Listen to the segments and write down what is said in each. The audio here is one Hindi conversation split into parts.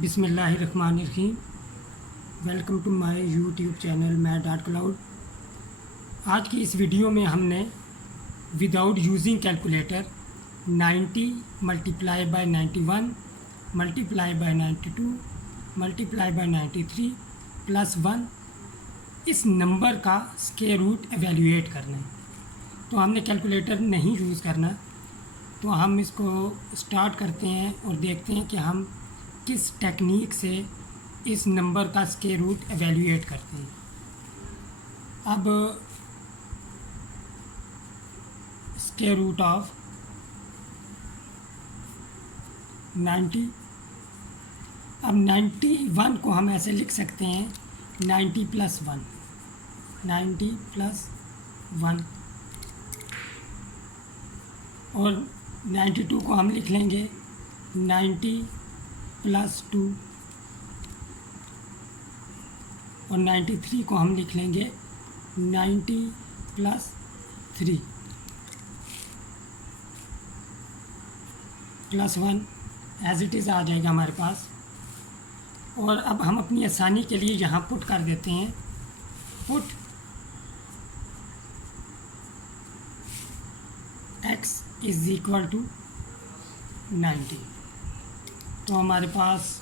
बिस्मिल्लाहिर्रहमानिर्रहीम। Welcome to my YouTube channel math cloud. आज की इस वीडियो में हमने without using calculator 90 multiply by 91 multiply by 92 multiply by 93 plus 1 इस नंबर का स्क्वायर रूट एवेल्यूएट करना है। तो हमने कैलकुलेटर नहीं यूज़ करना, तो हम इसको स्टार्ट करते हैं और देखते हैं कि हम किस टेक्निक से इस नंबर का स्क्वायर रूट एवेल्यूएट करते हैं। अब स्क्वायर रूट ऑफ 90, अब 91 को हम ऐसे लिख सकते हैं 90 प्लस 1, 90 प्लस 1, और 92 को हम लिख लेंगे 90 प्लस 2, और 93 को हम लिख लेंगे 90 plus 3 plus 1 as it is आ जाएगा हमारे पास। और अब हम अपनी आसानी के लिए यहाँ पुट कर देते हैं, put x is equal to 90। तो हमारे पास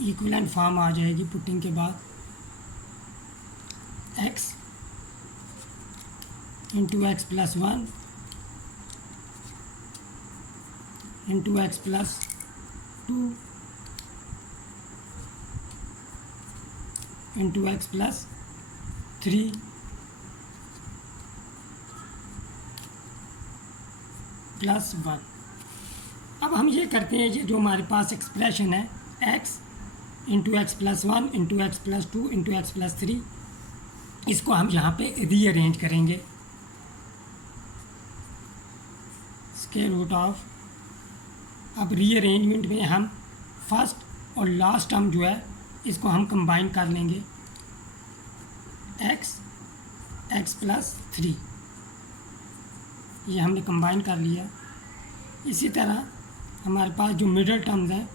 इक्विवेलेंट फॉर्म आ जाएगी पुटिंग के बाद, x into x plus 1 into x plus 2 into x plus 3 plus 1। अब हम ये करते हैं, ये जो हमारे पास एक्सप्रेशन है x into x plus 1 into x plus 2 into x plus 3, इसको हम यहाँ पे रीअरेंज करेंगे। स्क्वायर रूट ऑफ, अब रीअरेंजमेंट में हम फर्स्ट और लास्ट टर्म जो है इसको हम कंबाइन कर लेंगे, x प्लस 3, ये हमने कंबाइन कर लिया। इसी तरह हमारे पास जो मिडल टर्म्स हैं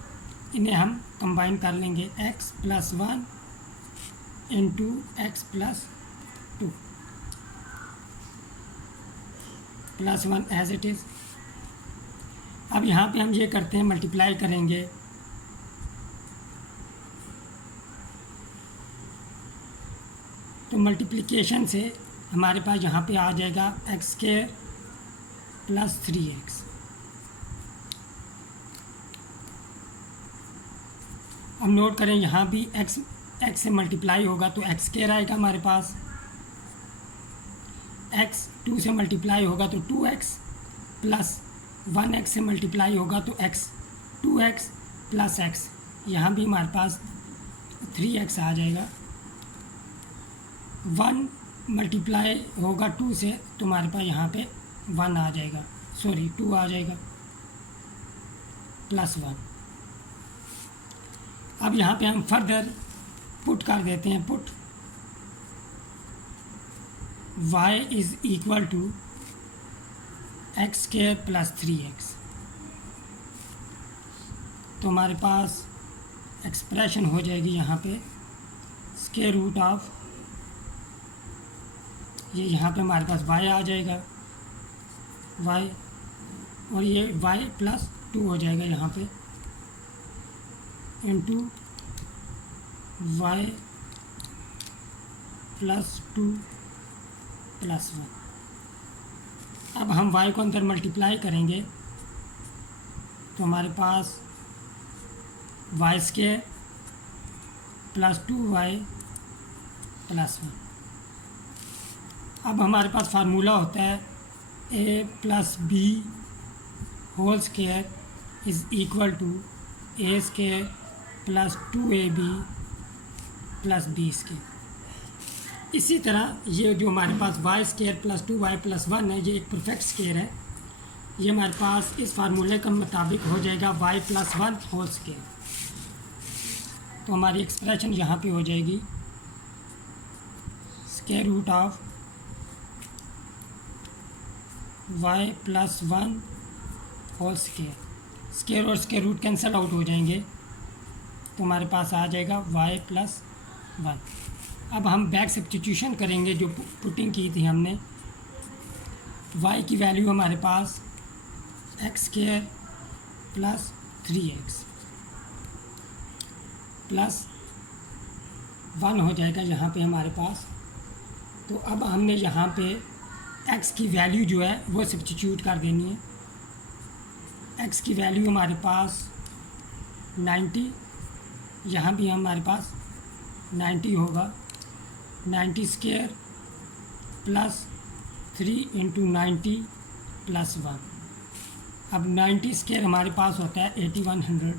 इन्हें हम कंबाइन कर लेंगे, x plus 1 into x plus 2 plus 1 as it is. अब यहाँ पे हम ये करते हैं, मल्टीप्लाई करेंगे, तो मल्टीप्लिकेशन से हमारे पास यहाँ पे आ जाएगा एक्स स्क्वायर प्लस 3x। अब नोट करें, यहाँ भी x से मल्टीप्लाई होगा तो एक्स स्क्वायर आएगा हमारे पास, x 2 से मल्टीप्लाई होगा तो 2x प्लस 1x से मल्टीप्लाई होगा तो x 2x प्लस x, यहाँ भी हमारे पास 3x आ जाएगा। 1 मल्टीप्लाई होगा 2 से तो हमारे पास यहाँ पे 1 आ जाएगा, 2 आ जाएगा प्लस 1। अब यहाँ पे हम फर्दर पुट कर देते हैं, put y is equal to x square plus 3x। तो हमारे पास एक्सप्रेशन हो जाएगी यहाँ पे स्क्वायर रूट ऑफ, ये यहाँ पे हमारे पास y आ जाएगा, y, और ये y प्लस 2 हो जाएगा यहाँ पे, इंटू y प्लस 2 प्लस 1। अब हम y को अंदर मल्टीप्लाई करेंगे तो हमारे पास y square plus 2y plus 1। अब हमारे पास फार्मूला होता है a plus B whole square is equal to a square plus 2ab plus B square. इसी तरह ये जो हमारे पास y square plus 2y plus 1 है, ये एक परफेक्ट स्क्वायर है, ये हमारे पास इस फार्मूले के मुताबिक हो जाएगा y प्लस 1 होल स्क्वायर। तो हमारी एक्सप्रेशन यहाँ पे हो जाएगी square root of y plus 1 whole square square और स्क्वायर रूट कैंसिल आउट हो जाएंगे, तो हमारे पास आ जाएगा y प्लस 1। अब हम बैक सब्स्टिट्यूशन करेंगे, जो पुटिंग की थी हमने। y की वैल्यू हमारे पास x square plus 3x plus 1 हो जाएगा यहाँ पे हमारे पास। तो अब हमने यहाँ पे x की वैल्यू जो है वो सब्स्टिट्यूट कर देनी है। x की वैल्यू हमारे पास 90, यहाँ भी हमारे पास 90 होगा। 90 स्क्वायर प्लस 3 इंटू 90 प्लस 1। अब 90 स्क्वायर हमारे पास होता है 8100।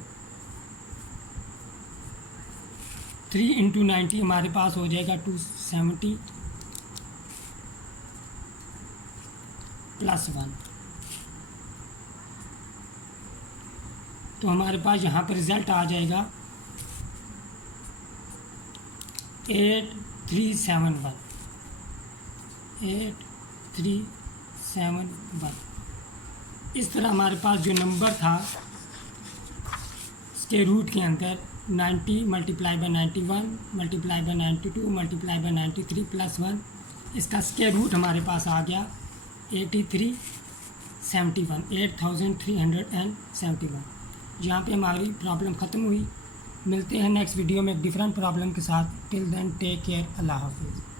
3 इंटू 90 हमारे पास हो जाएगा 270 प्लस 1। तो हमारे पास यहाँ पर रिज़ल्ट आ जाएगा 8371। 8371। इस तरह हमारे पास जो नंबर था इसके रूट के अंदर 90 multiply by 91 multiply by 92 multiply by 93 plus 1, इसका स्क्वायर रूट हमारे पास आ गया 8371। यहाँ पे हमारी प्रॉब्लम ख़त्म हुई। मिलते हैं नेक्स्ट वीडियो में एक डिफरेंट प्रॉब्लम के साथ। टिल देन टेक केयर, अल्लाह हाफिज़।